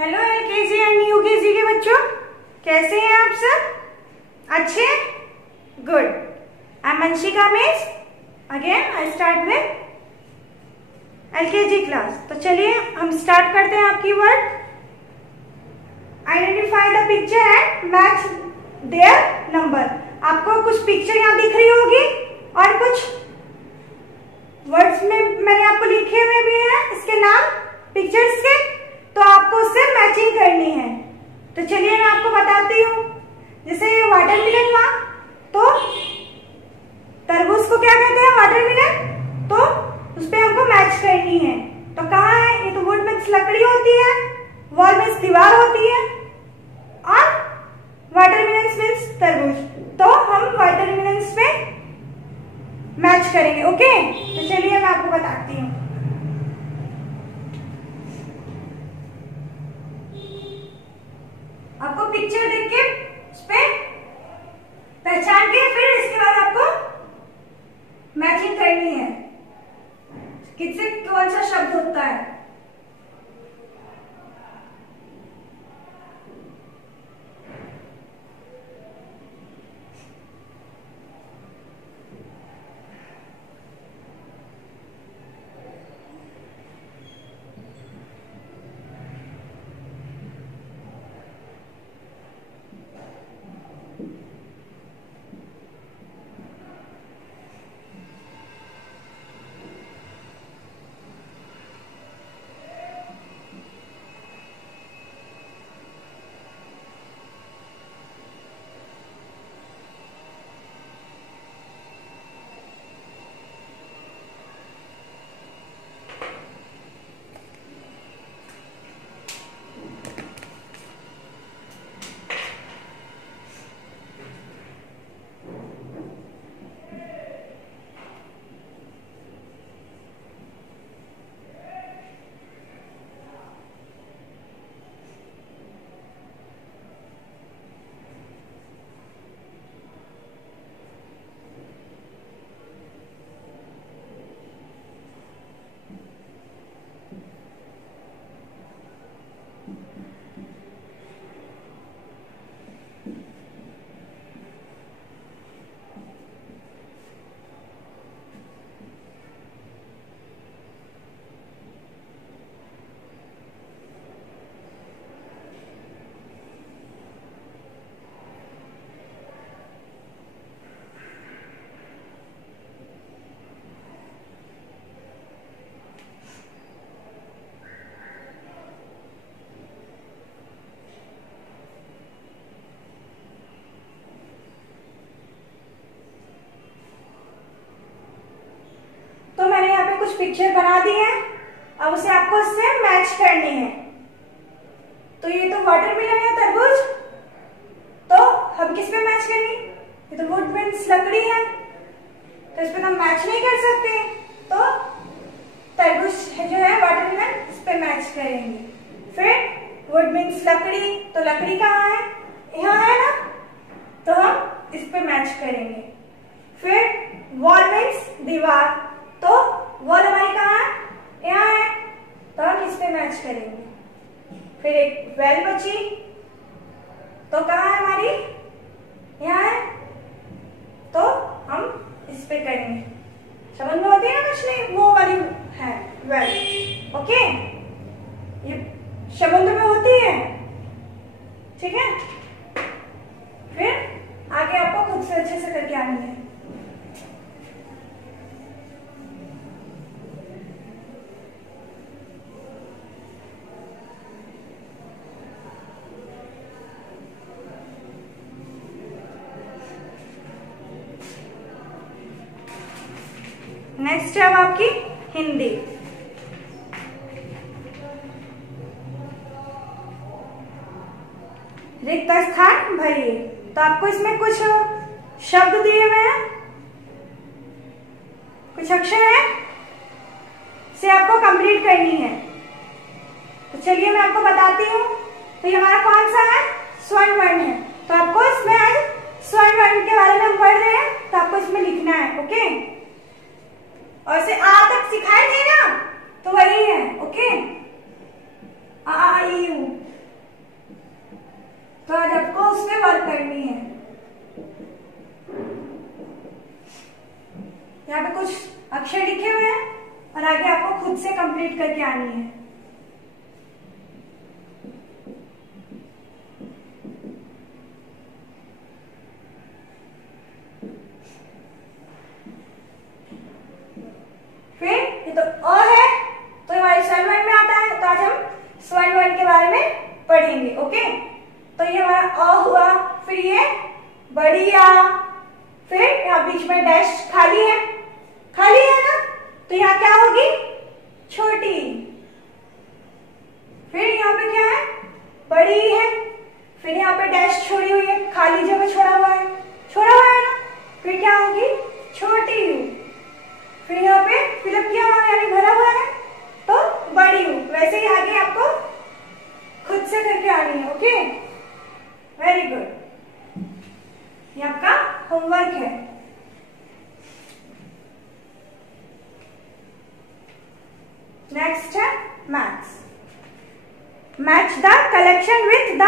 Hello LKG and UKG के बच्चों, कैसे हैं आप सब? अच्छे? Good. I am Anshika miss. Again I start with LKG class. तो चलिए हम स्टार्ट करते हैं आपकी word. Identify the picture and match their number. आपको कुछ पिक्चर यहाँ दिख रही होगी और कुछ वर्ड्स में मैंने आपको लिखे हुए भी हैं इसके नाम पिक्चर्स के, तो आपको उससे मैचिंग करनी है। तो चलिए मैं आपको बताती हूँ। जैसे वाटरमेलन हुआ तो तरबूज को क्या कहते हैं? वाटरमेलन। तो उस पर हमको मैच करनी है। तो कहाँ है ये? तो वुड मीन्स लकड़ी होती है, वॉल मीन्स दीवार होती है और वाटरमेलन मीन्स तरबूज। तो हम वाटरमेलन पे मैच करेंगे। ओके, तो चलिए मैं आपको बताती हूँ। आपको पिक्चर देख के उस पे पहचान के फिर इसके बाद आपको मैचिंग करनी है, किससे कौन सा शब्द होता है। कुछ पिक्चर बना दी है, अब उसे आपको इससे मैच करनी है। तो ये तो वाटरमेलन है, तरबूज, तो हम किस पे मैच करेंगे? ये तो वुड मीन्स लकड़ी है, तो इस पे हम मैच नहीं कर सकते। तो तरबूज जो है वाटरमेलन, इस पे मैच करेंगे। फिर वुड मीन्स लकड़ी, तो लकड़ी कहाँ है? यहाँ है ना, तो हम इस पे मैच करेंगे। फिर वॉल मीन्स दीवार, तो वॉल हमारी कहाँ है? यहाँ है, तो हम इस पे मैच करेंगे। फिर एक वेल बची, तो कहाँ है हमारी? यहाँ है, तो हम इस पे करेंगे। समझ में होती है ना मछली? वो वाली है वेल। ओके, ये समुद्र में होती है, ठीक है। फिर आगे आपको खुद से अच्छे से करके आनी है। नेक्स्ट है अब आपकी हिंदी। रिक्त स्थान भरिए। तो आपको इसमें कुछ शब्द दिए हुए हैं, कुछ अक्षर है, इसे आपको कंप्लीट करनी है। तो चलिए मैं आपको बताती हूँ। तो ये हमारा कौन सा है? स्वर्ण वर्ण है। तो आपको इसमें आज स्वर्ण वर्ण के बारे में हम पढ़ रहे हैं, तो आपको इसमें लिखना है। ओके, और इसे आ तक सिखाए थे ना, तो वही है। ओके, आ ई यू। पढ़ेंगे। ओके, तो ये हमारा अ हुआ, फिर ये बढ़िया, फिर यहाँ बीच में डैश खाली है, खाली है ना, तो यहाँ क्या होगी, छोटी। फिर यहाँ पे क्या है, बड़ी है, फिर यहाँ पे डैश छोड़ी हुई है, खाली जगह छोड़ा हुआ है, छोड़ा हुआ है ना, फिर क्या होगी, छोटी यू। फिर यहाँ पे फिलअप किया हुआ यानी भरा हुआ है, तो बड़ी यू। वैसे ही आगे आपको खुद से करके आनी है। ओके, वेरी गुड, ये आपका होमवर्क है। नेक्स्ट है maths. Match the collection with the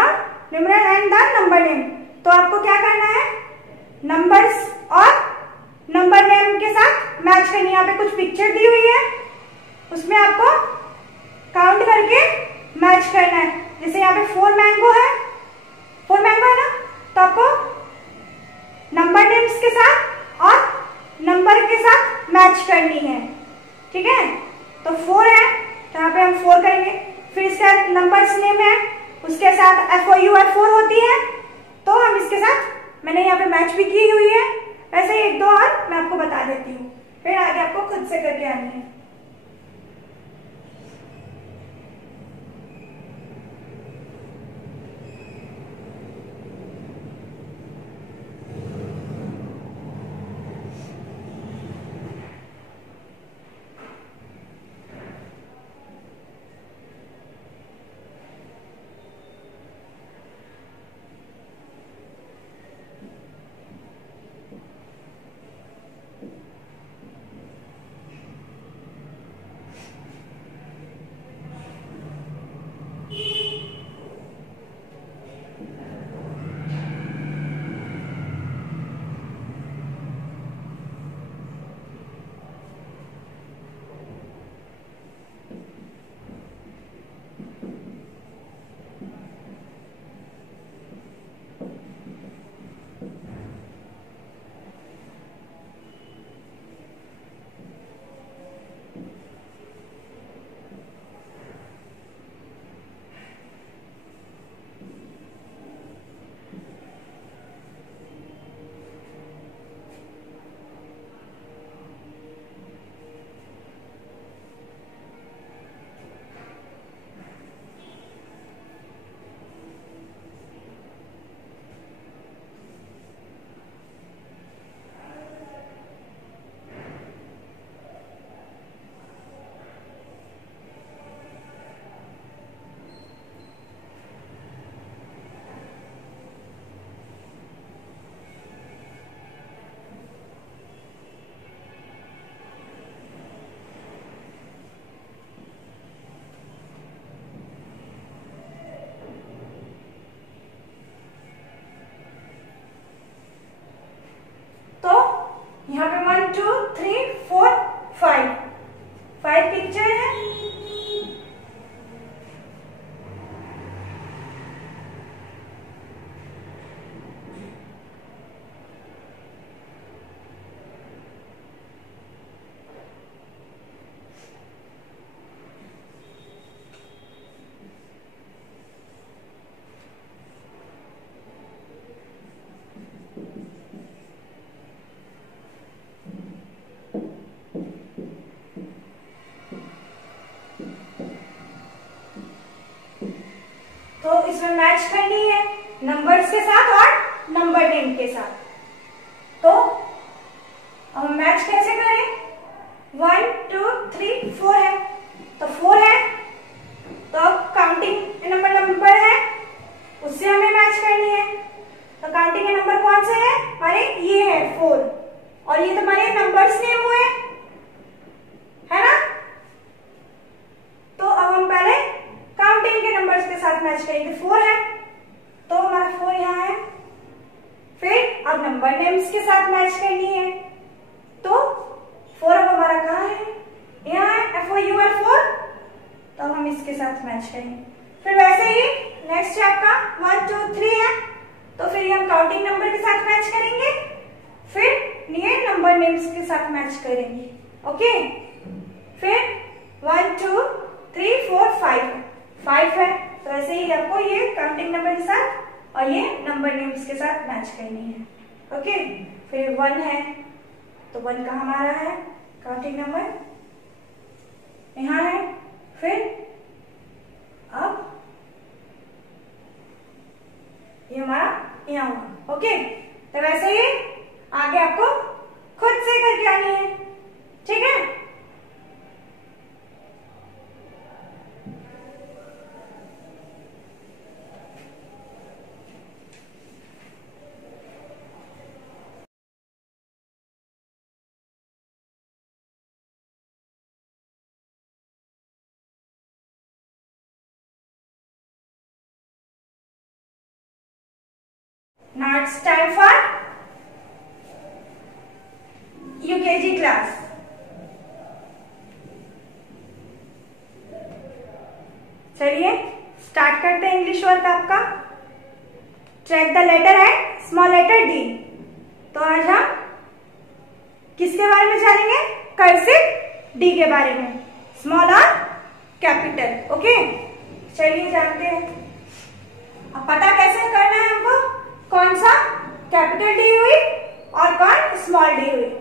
numeral and the number name. तो आपको क्या करना है, नंबर्स और नंबर नेम के साथ मैच करनी है। यहाँ पे कुछ पिक्चर दी हुई है, उसमें आपको काउंट करके मैच करना है। जैसे यहाँ पे 4 मैंगो है, 4 मैंगो है ना, तो आपको नंबर नेम्स के साथ और नंबर के साथ मैच करनी है। ठीक है, तो 4 है, तो यहाँ पे हम 4 करेंगे। फिर इसके साथ नंबर्स नेम है, उसके साथ FOUR4 होती है, तो हम इसके साथ, मैंने यहाँ पे मैच भी की हुई है। वैसे एक दो और मैं आपको बता देती हूँ, फिर आगे आपको खुद से करके आनी है। यहाँ पे 1 2 3 4 5 पिक्चर है। तो इसमें मैच करनी है नंबर्स के साथ और नंबर नेम के साथ। तो हम मैच कैसे करें, 1 2 3 4 है, तो 4 है, तो अब काउंटिंग नंबर है, उससे हमें मैच करनी है। तो काउंटिंग के नंबर कौन से है हमारे, ये है 4, और ये तुम्हारे नंबर्स नेम हुए, है ना। तो अब हम पहले काउंटिंग के नंबर्स के साथ मैच करेंगे। 4 है, तो हमारा 4 यहाँ है। फिर अब नंबर नेम्स के साथ मैच करनी है, तो 4 अब हमारा कहाँ है, यहाँ है, FOUR4, तो हम इसके साथ मैच करेंगे। फिर वैसे ही नेक्स्ट है आपका 1 2 3 है, तो फिर हम काउंटिंग नंबर के साथ मैच करेंगे, फिर ये नंबर नेम्स के साथ मैच करेंगे। ओके, फिर 1 2 3 4 5 है, तो ऐसे ही आपको ये काउंटिंग नंबर के साथ और ये नंबर नेम्स के साथ मैच करनी है। ओके, फिर 1 है तो 1 कहाँ हमारा है काउंटिंग नंबर, यहाँ है। फिर अब ये हमारा यहाँ होगा। ओके, तो वैसे ही आगे आपको खुद से करके आनी है, ठीक है। Now it's time for UKG class. चलिए स्टार्ट करते हैं इंग्लिश वर्क आपका। Track the letter and small letter D. तो आज हम किसके बारे में जानेंगे? कर्सिव डी के बारे में, स्मॉल और कैपिटल। ओके, चलिए जानते हैं। अब पता कैसे करना है हमको, कौन सा कैपिटल डी हुई और कौन स्मॉल डी हुई।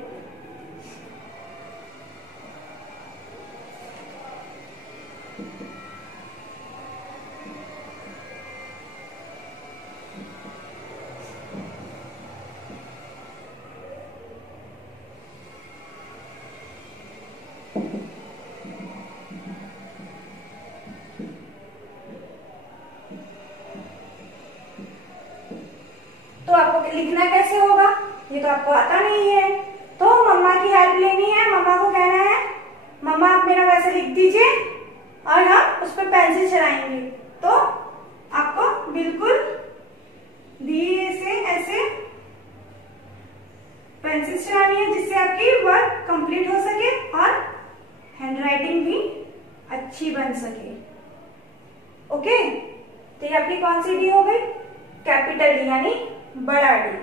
तो आपको लिखना कैसे होगा, ये तो आपको आता नहीं है, तो मम्मा की हेल्प लेनी है। मम्मा को कहना है मम्मा आप मेरा वैसे लिख दीजिए और हम उस पर पेंसिल चलाएंगे। तो आपको बिल्कुल धीरे से ऐसे पेंसिल चलानी है जिससे आपकी वर्क कंप्लीट हो सके और हैंडराइटिंग भी अच्छी बन सके। ओके, तो ये आपकी कौन सी डी हो गई? कैपिटल डी यानी बड़ा डी।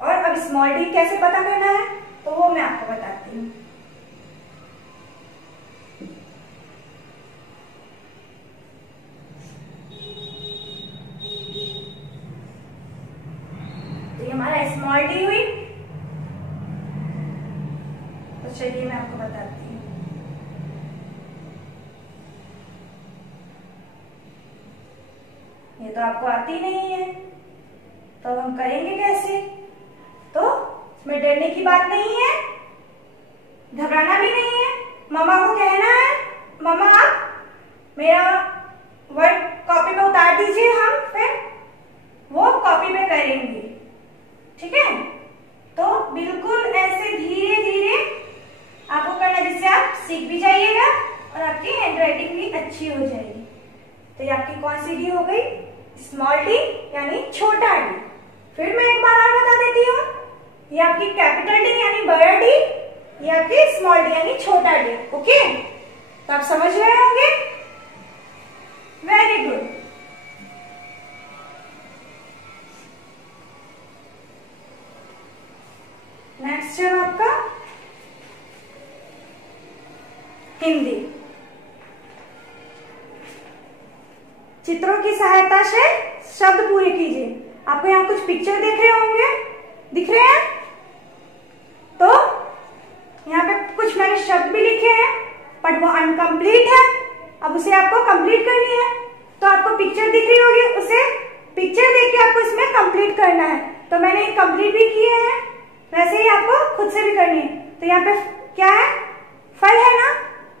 और अब स्मॉल डी कैसे पता करना है तो वो मैं आपको बताती हूँ। तो ये हमारा स्मॉल डी हुई। तो चलिए मैं आपको बताती हूँ। ये तो आपको आती नहीं है, तो हम करेंगे कैसे? तो इसमें डरने की बात नहीं है, घबराना भी नहीं है। मम्मा को कहना है मम्मा आप मेरा वर्ड कॉपी पे उतार दीजिए, हम फिर वो कॉपी पे करेंगे, ठीक है। तो बिल्कुल ऐसे धीरे धीरे आपको करना, जिससे आप सीख भी जाइएगा और आपकी हैंडराइटिंग भी अच्छी हो जाएगी। तो ये आपकी कौन सी डी हो गई? स्मॉल डी यानी छोटा डी। फिर मैं एक बार और बता देती हूँ, ये आपकी कैपिटल डी यानी बड़ा डी, ये आपकी स्मॉल डी यानी छोटा डी। ओके, तो आप समझ रहे होंगे। Very good. नेक्स्ट है आपका हिंदी। चित्रों की सहायता से शब्द पूरे कीजिए। आपको यहाँ कुछ पिक्चर देख रहे होंगे, दिख रहे हैं? तो यहाँ पे कुछ मैंने शब्द भी लिखे हैं बट वो अनकम्प्लीट है, अब उसे आपको कंप्लीट करनी है। तो आपको पिक्चर दिख रही होगी, उसे पिक्चर देख के आपको इसमें कंप्लीट करना है। तो मैंने कंप्लीट भी किए हैं, वैसे ही आपको खुद से भी करनी है। तो यहाँ पे क्या है? फल है ना,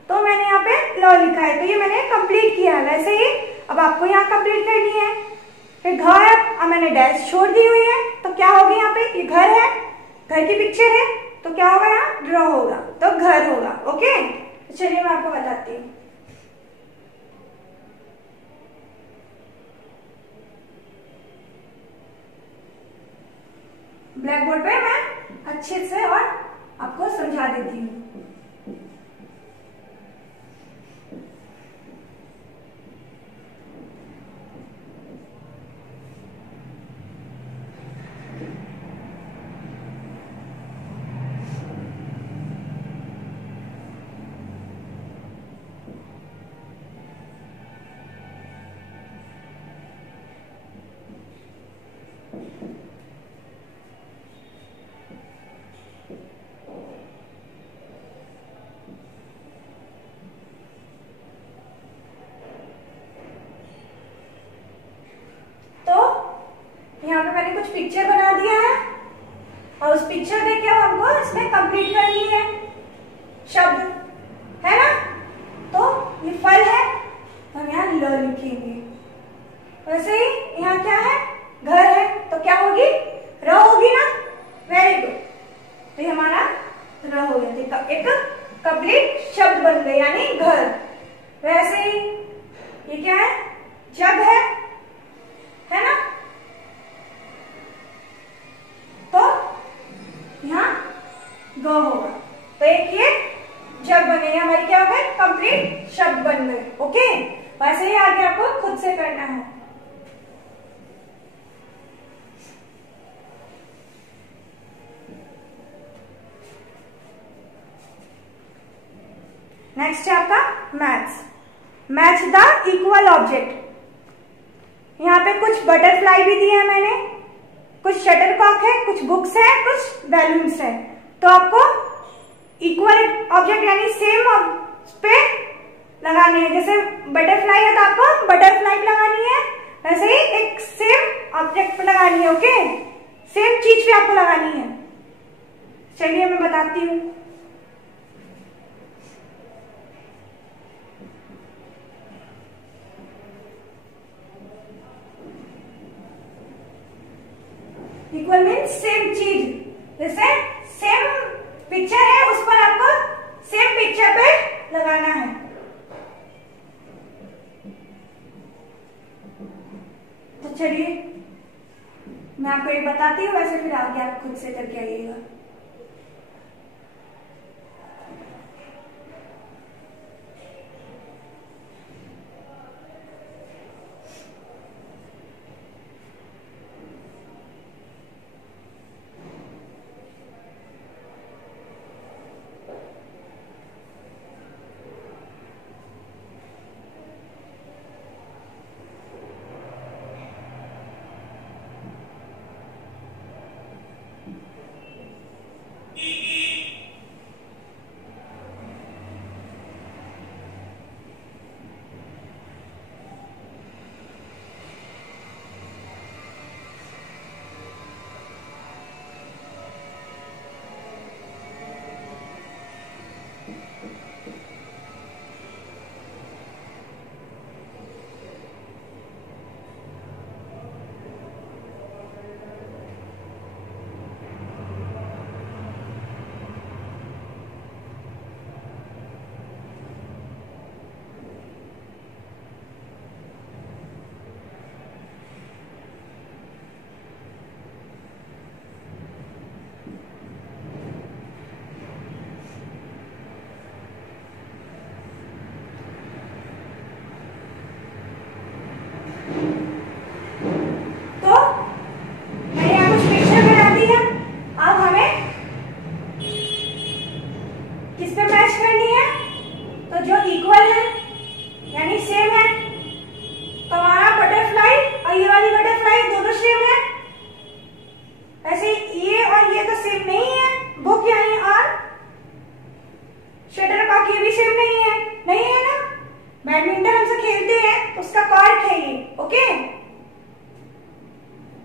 तो मैंने यहाँ पे ल लिखा है, तो ये मैंने कंप्लीट किया है। वैसे ही अब आपको यहाँ कंप्लीट करनी है। फिर घर है, अब मैंने डैश छोड़ दी हुई है, तो क्या होगी यहाँ पे? ये घर है, घर की पिक्चर है, तो क्या होगा? यहाँ ड्रॉ होगा, तो घर होगा। ओके, तो चलिए मैं आपको बताती हूँ। ब्लैक बोर्ड पे मैं अच्छे से और आपको समझा देती हूँ। वैसे ही यहाँ क्या है, घर है, तो क्या होगी, र होगी ना। वेरी गुड, तो ये हमारा र हो गया, एक कंप्लीट शब्द बन गए यानी घर। वैसे ही ये क्या है, जग है ना, तो यहाँ ग होगा, तो एक ये जग बनेगा, हमारी क्या हो गए, कंप्लीट शब्द बन गए। ओके, वैसे ही आगे आपको खुद से करना है। नेक्स्ट है आपका maths. Match the equal object. यहाँ पे कुछ बटरफ्लाई भी दिए हैं मैंने, कुछ शटरकॉक है, कुछ बुक्स है, कुछ बैलून्स है। तो आपको इक्वल ऑब्जेक्ट यानी सेम पे लगाने हैं। जैसे बटरफ्लाई है तो आपको बटरफ्लाई पे लगानी है, वैसे ही एक सेम ऑब्जेक्ट पे लगानी है। ओके, सेम चीज पे आपको लगानी है। चलिए मैं बताती हूँ। इक्वल मीन्स सेम चीज, जैसे सेम पिक्चर है उस पर आपको सेम पिक्चर पे लगाना है। तो चलिए मैं आपको एक बताती हूँ, वैसे फिर आगे आप खुद से करके आइएगा। बैडमिंटन हमसे खेलते हैं तो उसका कॉर्क है ये। ओके,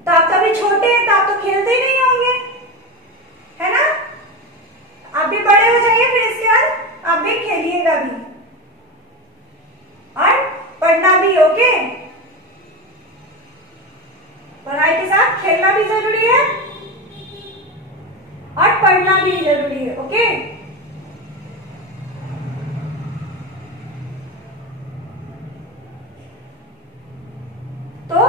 तो आप तो अभी छोटे हैं तो आप तो खेलते ही नहीं होंगे, है ना। आप भी बड़े हो जाइए, फिर इसके बाद आप भी खेलिएगा भी और पढ़ना भी। ओके, पढ़ाई के साथ खेलना भी जरूरी है और पढ़ना भी जरूरी है। ओके, तो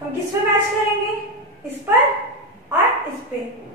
हम किस पे मैच करेंगे, इस पर और इस पे।